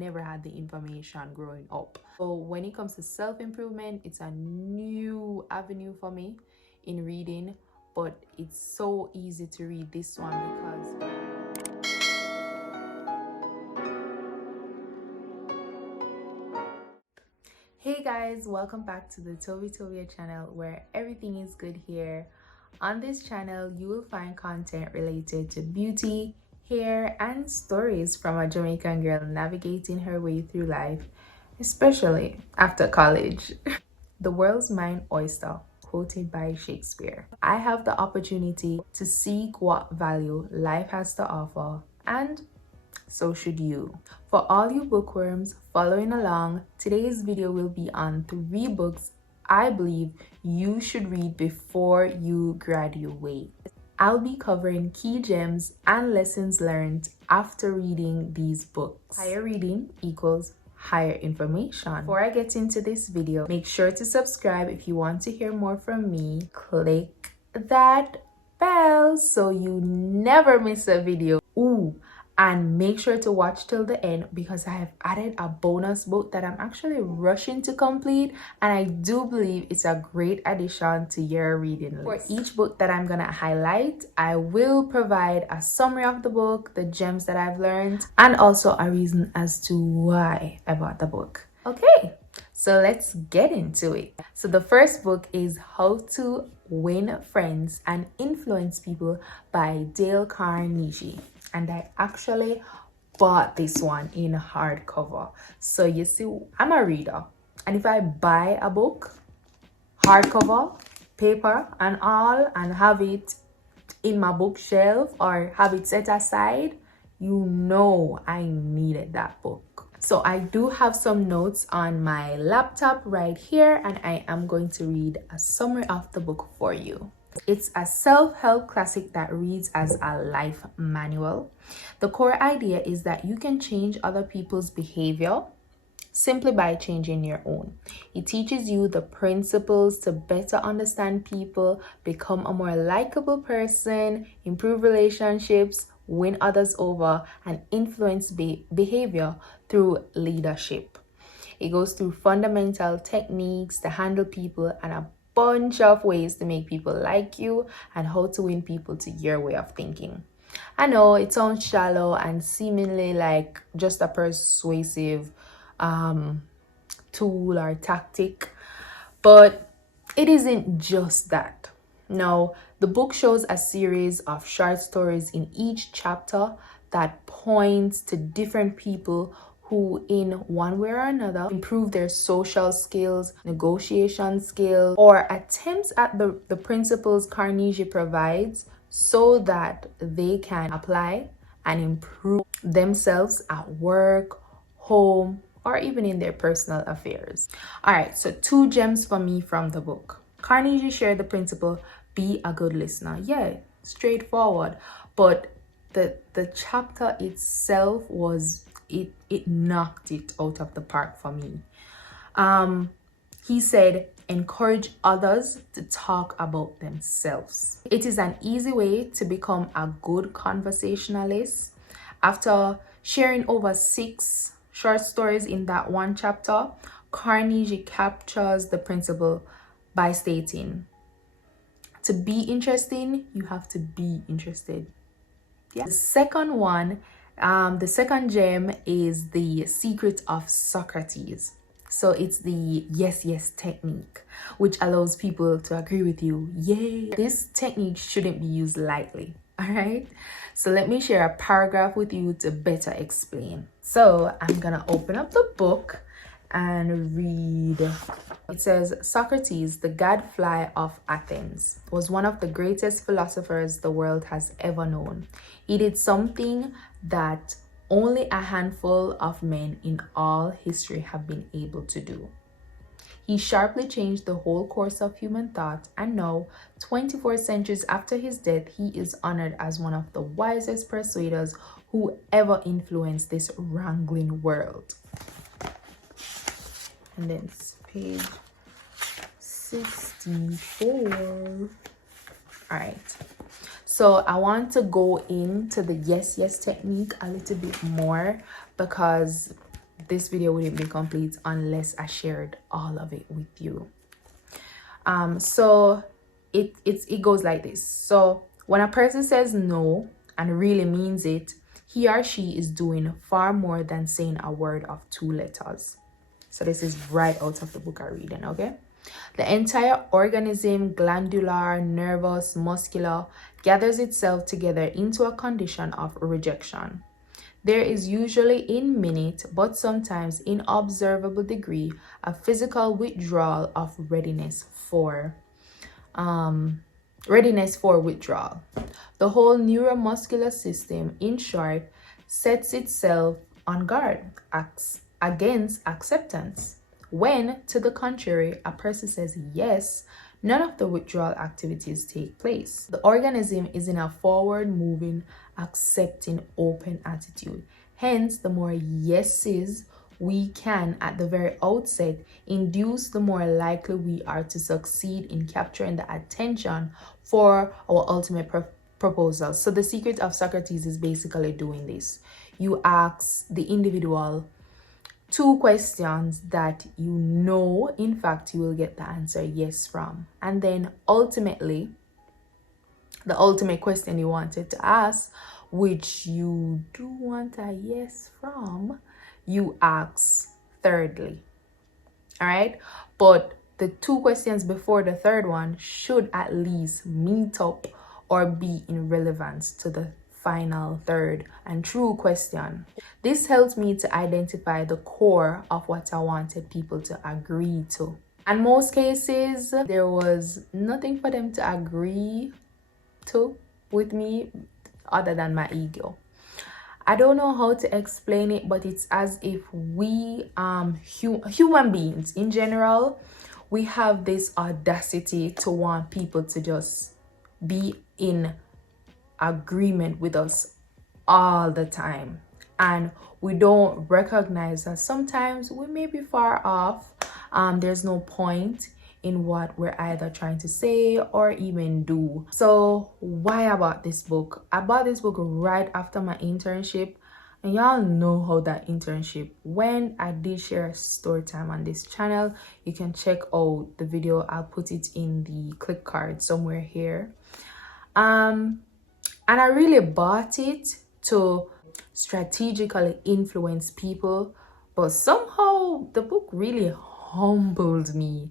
never had the information growing up. So when it comes to self-improvement, it's a new avenue for me in reading, but it's so easy to read this one because hey guys, welcome back to the Tovia channel, where everything is good here. On this channel, you will find content related to beauty, hair, and stories from a Jamaican girl navigating her way through life, especially after college. The world's mine oyster, quoted by Shakespeare. I have the opportunity to seek what value life has to offer, and so should you. For all you bookworms following along, today's video will be on 3 books I believe you should read before you graduate. I'll be covering key gems and lessons learned after reading these books. Higher reading equals higher information. Before I get into this video, make sure to subscribe if you want to hear more from me. Click that bell so you never miss a video. And make sure to watch till the end because I have added a bonus book that I'm actually rushing to complete, and I do believe it's a great addition to your reading list. For each book that I'm gonna highlight, I will provide a summary of the book, the gems that I've learned, and also a reason as to why I bought the book. Okay, so let's get into it. So the first book is How to Win Friends and Influence People by Dale Carnegie. And I actually bought this one in hardcover. So you see, I'm a reader, and if I buy a book, hardcover, paper and all, and have it in my bookshelf or have it set aside, you know I needed that book. So I do have some notes on my laptop right here, and I am going to read a summary of the book for you. It's a self-help classic that reads as a life manual. The core idea is that you can change other people's behavior simply by changing your own. It teaches you the principles to better understand people, become a more likable person, improve relationships, win others over, and influence behavior through leadership. It goes through fundamental techniques to handle people and a bunch of ways to make people like you and how to win people to your way of thinking. I know it sounds shallow and seemingly like just a persuasive tool or tactic, but it isn't just that. No, the book shows a series of short stories in each chapter that points to different people who in one way or another improve their social skills, negotiation skills, or attempts at the principles Carnegie provides so that they can apply and improve themselves at work, home, or even in their personal affairs. All right, so 2 gems for me from the book. Carnegie shared the principle, be a good listener. Yeah, straightforward, but the chapter itself was it knocked it out of the park for me. He said, encourage others to talk about themselves. It is an easy way to become a good conversationalist. After sharing over 6 short stories in that one chapter, Carnegie captures the principle by stating, to be interesting, you have to be interested. Yeah. The second gem is the secret of Socrates. So it's the yes technique, which allows people to agree with you. Yay! This technique shouldn't be used lightly. All right, so let me share a paragraph with you to better explain. So I'm gonna open up the book and read. It says, Socrates, the gadfly of Athens, was one of the greatest philosophers the world has ever known. He did something that only a handful of men in all history have been able to do. He sharply changed the whole course of human thought, and now, 24 centuries after his death, he is honored as one of the wisest persuaders who ever influenced this wrangling world. And then it's page 64. All right. So I want to go into the yes technique a little bit more because this video wouldn't be complete unless I shared all of it with you. So it goes like this. So when a person says no and really means it, he or she is doing far more than saying a word of 2 letters. So this is right out of the book I'm reading, okay? The entire organism, glandular, nervous, muscular, gathers itself together into a condition of rejection. There is usually in minute, but sometimes in observable degree, a physical withdrawal of readiness for withdrawal. The whole neuromuscular system, in short, sets itself on guard against acceptance. When, to the contrary, a person says yes, none of the withdrawal activities take place. The organism is in a forward-moving, accepting, open attitude. Hence, the more yeses we can at the very outset induce, the more likely we are to succeed in capturing the attention for our ultimate proposal. So the secret of Socrates is basically doing this. You ask the individual 2 questions that you know, in fact, you will get the answer yes from. And then ultimately, the ultimate question you wanted to ask, which you do want a yes from, you ask thirdly. All right? But the 2 questions before the third one should at least meet up or be in relevance to the final, third, and true question. This helps me to identify the core of what I wanted people to agree to. And most cases, there was nothing for them to agree to with me other than my ego. I don't know how to explain it, but it's as if we human beings in general, we have this audacity to want people to just be in agreement with us all the time, and we don't recognize that sometimes we may be far off. There's no point in what we're either trying to say or even do. So why I bought this book? I bought this book right after my internship, and y'all know how that internship went. I did share a story time on this channel. You can check out the video. I'll put it in the click card somewhere here. And I really bought it to strategically influence people, but somehow the book really humbled me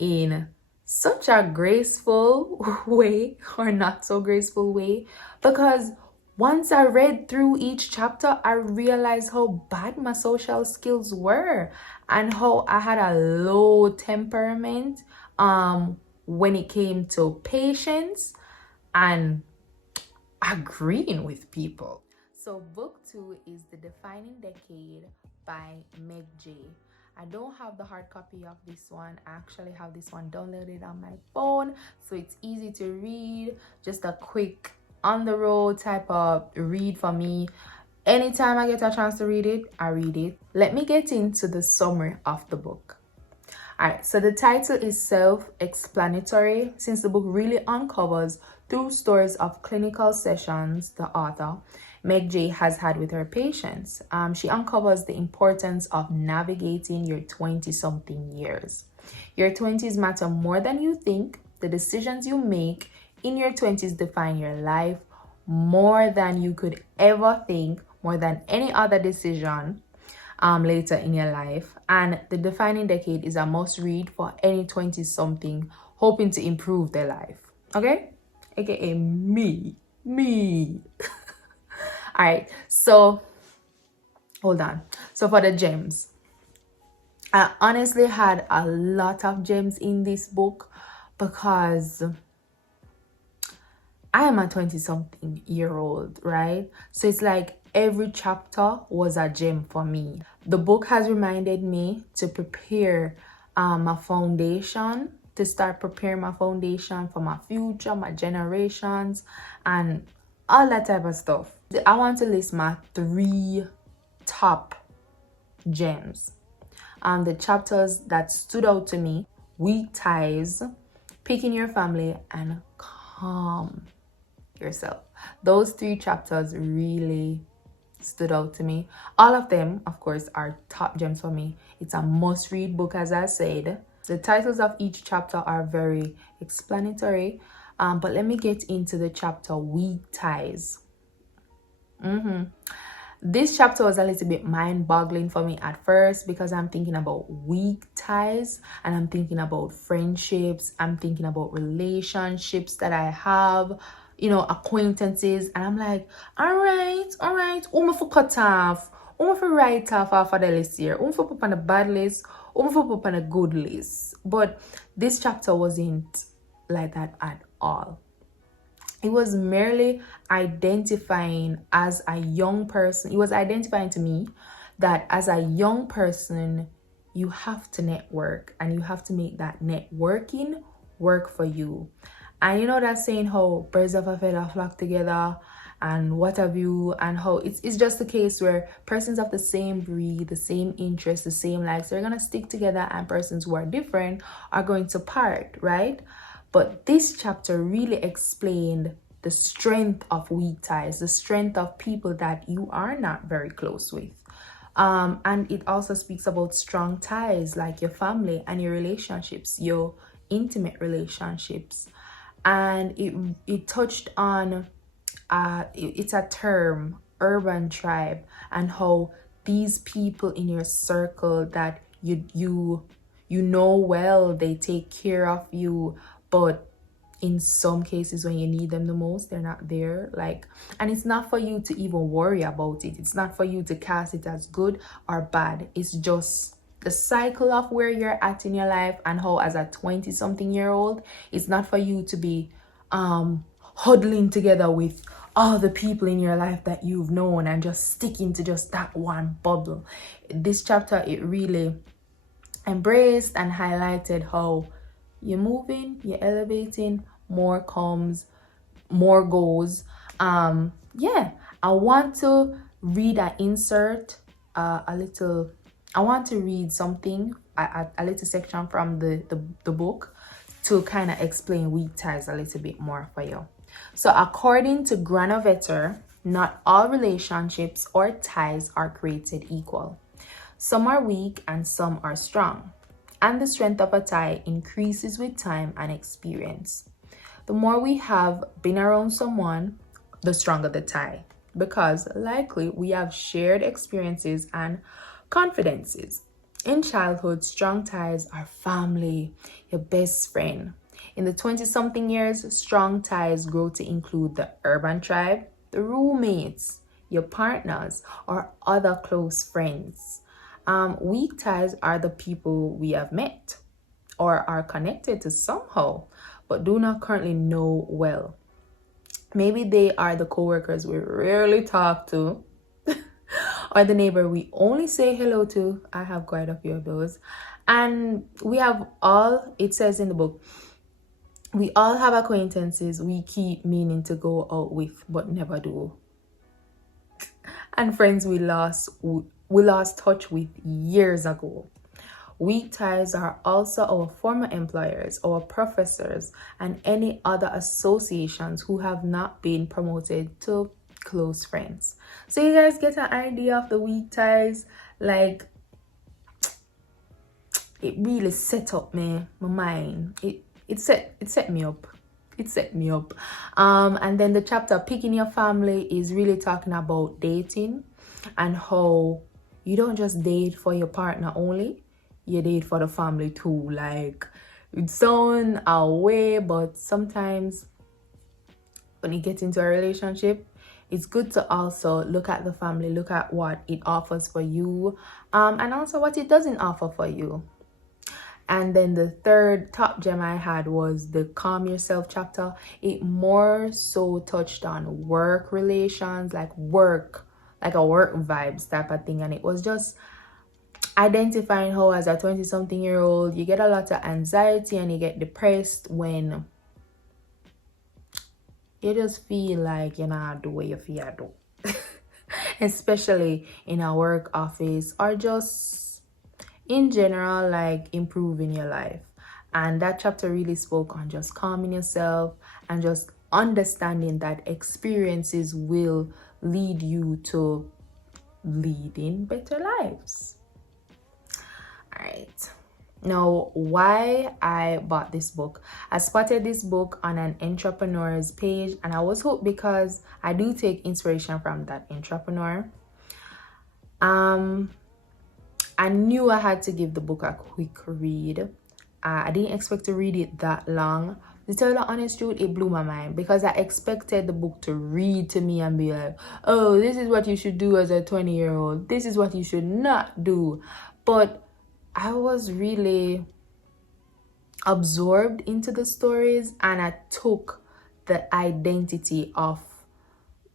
in such a graceful way, or not so graceful way, because once I read through each chapter, I realized how bad my social skills were and how I had a low temperament when it came to patience and agreeing with people. So book 2 is The Defining Decade by Meg J. I don't have the hard copy of this one. I actually have this one downloaded on my phone, so it's easy to read. Just a quick on the road type of read for me. Anytime I get a chance to read it, I read it. Let me get into the summary of the book. Alright, so the title is self-explanatory, since the book really uncovers through stories of clinical sessions the author, Meg J, has had with her patients. She uncovers the importance of navigating your 20-something years. Your 20s matter more than you think. The decisions you make in your 20s define your life more than you could ever think, more than any other decision later in your life. And The Defining Decade is a must read for any 20-something hoping to improve their life. Okay? AKA me. All right, so hold on. So for the gems, I honestly had a lot of gems in this book because I am a 20-something year old, right? So it's like every chapter was a gem for me. The book has reminded me to prepare my foundation, to start preparing my foundation for my future, my generations, and all that type of stuff. I want to list my 3 top gems. The chapters that stood out to me: weak ties, picking your family, and calm yourself. Those 3 chapters really stood out to me. All of them, of course, are top gems for me. It's a must-read book, as I said. The titles of each chapter are very explanatory, but let me get into the chapter Weak Ties. This chapter was a little bit mind-boggling for me at first because I'm thinking about weak ties and I'm thinking about friendships, I'm thinking about relationships that I have, acquaintances, and I'm like, all right, for cut off, for write off of the list here, for put on the bad list, for put on a good list. But this chapter wasn't like that at all. It was merely identifying as a young person. It was identifying to me that as a young person, you have to network and you have to make that networking work for you. And you know that saying how birds of a feather flock together and what have you, and how it's just a case where persons of the same breed, the same interests, the same likes, they're going to stick together, and persons who are different are going to part, right? But this chapter really explained the strength of weak ties, the strength of people that you are not very close with. And it also speaks about strong ties like your family and your relationships, your intimate relationships. And it touched on, it's a term, urban tribe, and how these people in your circle that you know well, they take care of you, but in some cases when you need them the most, they're not there. And it's not for you to even worry about it. It's not for you to cast it as good or bad. It's just the cycle of where you're at in your life, and how as a 20-something-year-old, it's not for you to be huddling together with all the people in your life that you've known and just sticking to just that one bubble. This chapter, it really embraced and highlighted how you're moving, you're elevating, more comes, more goes. I want to read an insert, I want to read something, a little section from the book to kind of explain weak ties a little bit more for you. So according to Granovetter, not all relationships or ties are created equal. Some are weak and some are strong, and the strength of a tie increases with time and experience. The more we have been around someone, the stronger the tie, because likely we have shared experiences and confidences. In childhood, strong ties are family, your best friend. In the 20-something years, strong ties grow to include the urban tribe, the roommates, your partners, or other close friends. Weak ties are the people we have met or are connected to somehow, but do not currently know well. Maybe they are the coworkers we rarely talk to, or the neighbor we only say hello to. I have quite a few of those. And we have all, it says in the book, we all have acquaintances we keep meaning to go out with but never do. And friends we lost touch with years ago. Weak ties are also our former employers, our professors, and any other associations who have not been promoted to close friends. So you guys get an idea of the weak ties. Like, it really set up my mind. It set me up. It set me up. And then the chapter Picking Your Family is really talking about dating and how you don't just date for your partner only, you date for the family too. Like, it sounds a way, but sometimes when you get into a relationship, it's good to also look at the family, look at what it offers for you, and also what it doesn't offer for you. And then the third top gem I had was the Calm Yourself chapter. It more so touched on work relations, like a work vibes type of thing. And it was just identifying how as a 20-something-year-old, you get a lot of anxiety and you get depressed when you just feel like you're not doing what you feel do. Especially in a work office or just in general, like improving your life. And that chapter really spoke on just calming yourself and just understanding that experiences will lead you to leading better lives. All right. Now, why I bought this book? I spotted this book on an entrepreneur's page, and I was hooked because I do take inspiration from that entrepreneur. I knew I had to give the book a quick read. I didn't expect to read it that long. To tell the honest truth, it blew my mind because I expected the book to read to me and be like, oh, this is what you should do as a 20-year-old. This is what you should not do. But I was really absorbed into the stories, and I took the identity of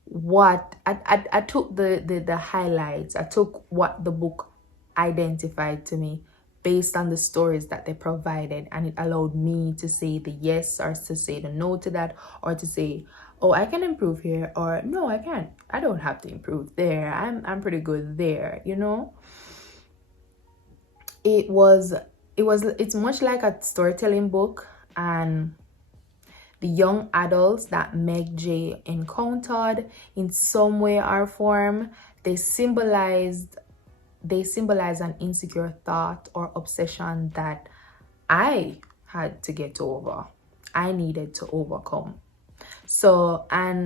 what I took the highlights. I took what the book identified to me based on the stories that they provided, and it allowed me to say the yes or to say the no to that, or to say, oh, I can improve here, or no, I can't. I don't have to improve there. I'm pretty good there, you know. It's much like a storytelling book, and the young adults that Meg J encountered in some way or form, they symbolize an insecure thought or obsession that I had to get over. I needed to overcome. I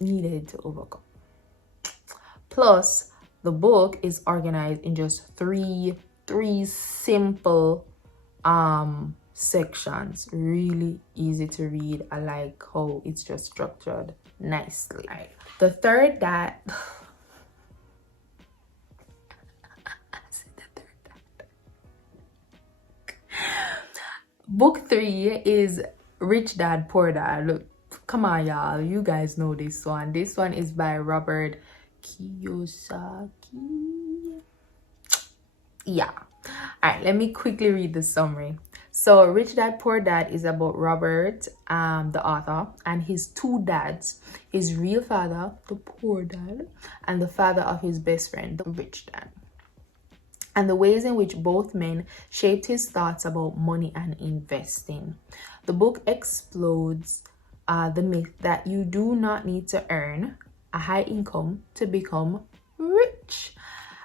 needed to overcome. Plus, the book is organized in just three simple sections. Really easy to read. I like how it's just structured nicely. Right. The third that book 3 is Rich Dad Poor Dad. Look, come on, y'all. You guys know this one. This one is by Robert Kiyosaki. Yeah. All right, let me quickly read the summary. So Rich Dad Poor Dad is about Robert, the author, and his two dads, his real father, the poor dad, and the father of his best friend, the rich dad, and the ways in which both men shaped his thoughts about money and investing. The book explodes the myth that you do not need to earn a high income to become rich.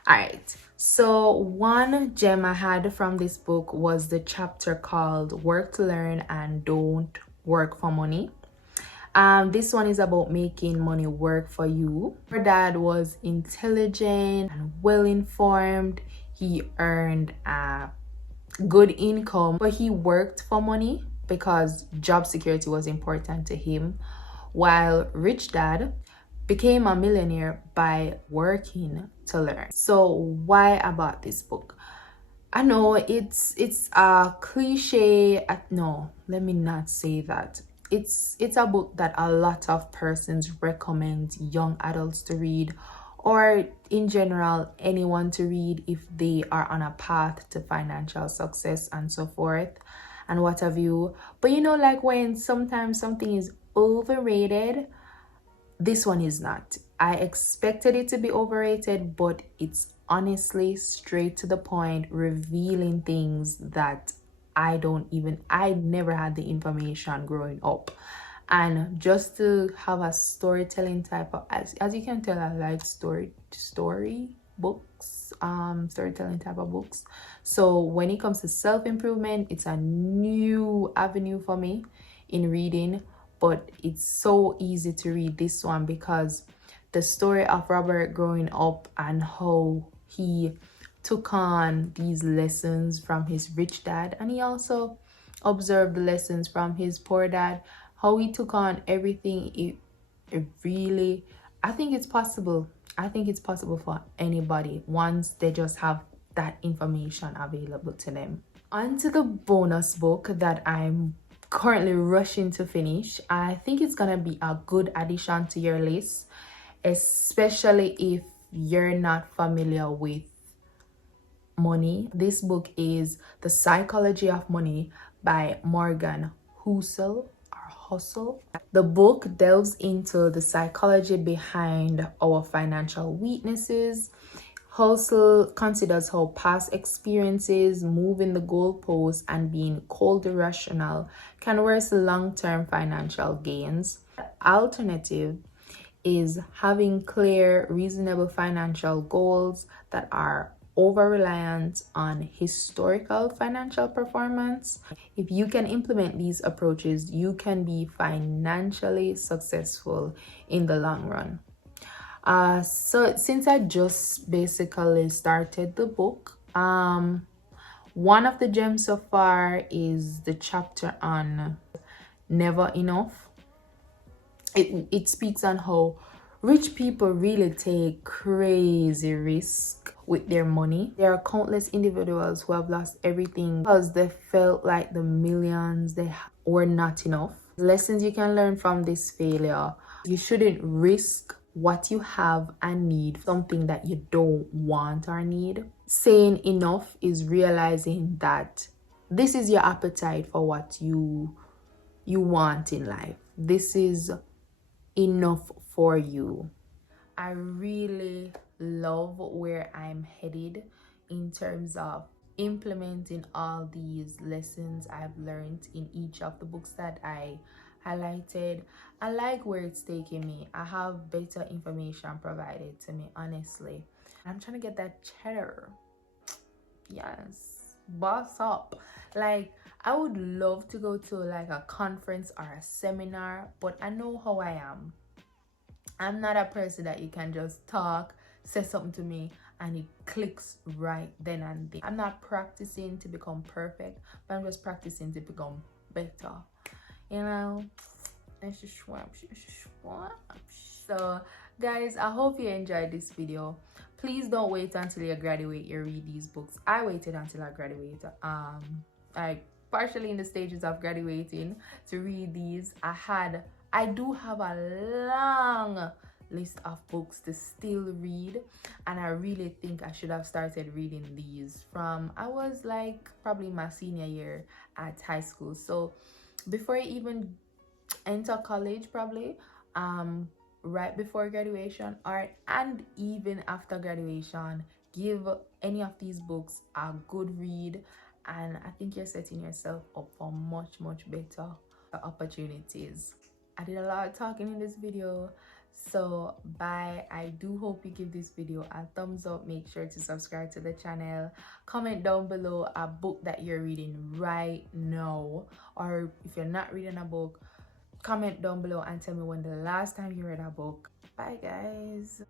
All right. So one gem I had from this book was the chapter called Work to Learn and Don't Work for Money. This one is about making money work for you. Her dad was intelligent and well-informed. He earned a good income, but he worked for money because job security was important to him, while Rich Dad became a millionaire by working to learn. So why I bought this book? I know it's a cliche. No, let me not say that. It's a book that a lot of persons recommend young adults to read, or in general anyone to read if they are on a path to financial success and so forth and what have you. But you know, like when sometimes something is overrated, this one is not. I expected it to be overrated, but it's honestly straight to the point, revealing things that I never had the information growing up. And just to have a storytelling type of, as you can tell, I like story books, storytelling type of books. So when it comes to self-improvement, it's a new avenue for me in reading. But it's so easy to read this one because the story of Robert growing up and how he took on these lessons from his rich dad, and he also observed the lessons from his poor dad, how he took on everything. It really, I think it's possible. I think it's possible for anybody once they just have that information available to them. On to the bonus book that I'm currently rushing to finish. I think it's gonna be a good addition to your list, especially if you're not familiar with money. This book is The Psychology of Money by Morgan Housel. The book delves into the psychology behind our financial weaknesses. Housel considers how past experiences, moving the goalposts, and being cold irrational can worsen long-term financial gains. Alternative is having clear, reasonable financial goals that are over reliant on historical financial performance. If you can implement these approaches, you can be financially successful in the long run. So since I just basically started the book, one of the gems so far is the chapter on never enough. It speaks on how rich people really take crazy risk with their money. There are countless individuals who have lost everything because they felt like the millions were not enough. Lessons you can learn from this failure: you shouldn't risk what you have and need something that you don't want or need. Saying enough is realizing that this is your appetite for what you want in life. This is enough for you. I really love where I'm headed in terms of implementing all these lessons I've learned in each of the books that I highlighted. I like where it's taking me. I have better information provided to me, honestly. I'm trying to get that cheddar. Yes, boss up. Like, I would love to go to like a conference or a seminar, but I know how I am. I'm not a person that you can just talk, say something to me, and it clicks right then and there. I'm not practicing to become perfect, but I'm just practicing to become better. You know, it's just swamp. So, guys, I hope you enjoyed this video. Please don't wait until you graduate you read these books. I waited until I graduated. I partially in the stages of graduating to read these. I do have a long list of books to still read, and I really think I should have started reading these from I was like probably my senior year at high school. So before I even enter college, probably right before graduation or and even after graduation, give any of these books a good read, and I think you're setting yourself up for much better opportunities. I did a lot of talking in this video, so bye. I do hope you give this video a thumbs up. Make sure to subscribe to the channel. Comment down below a book that you're reading right now, or if you're not reading a book, comment down below and tell me when the last time you read a book. Bye guys.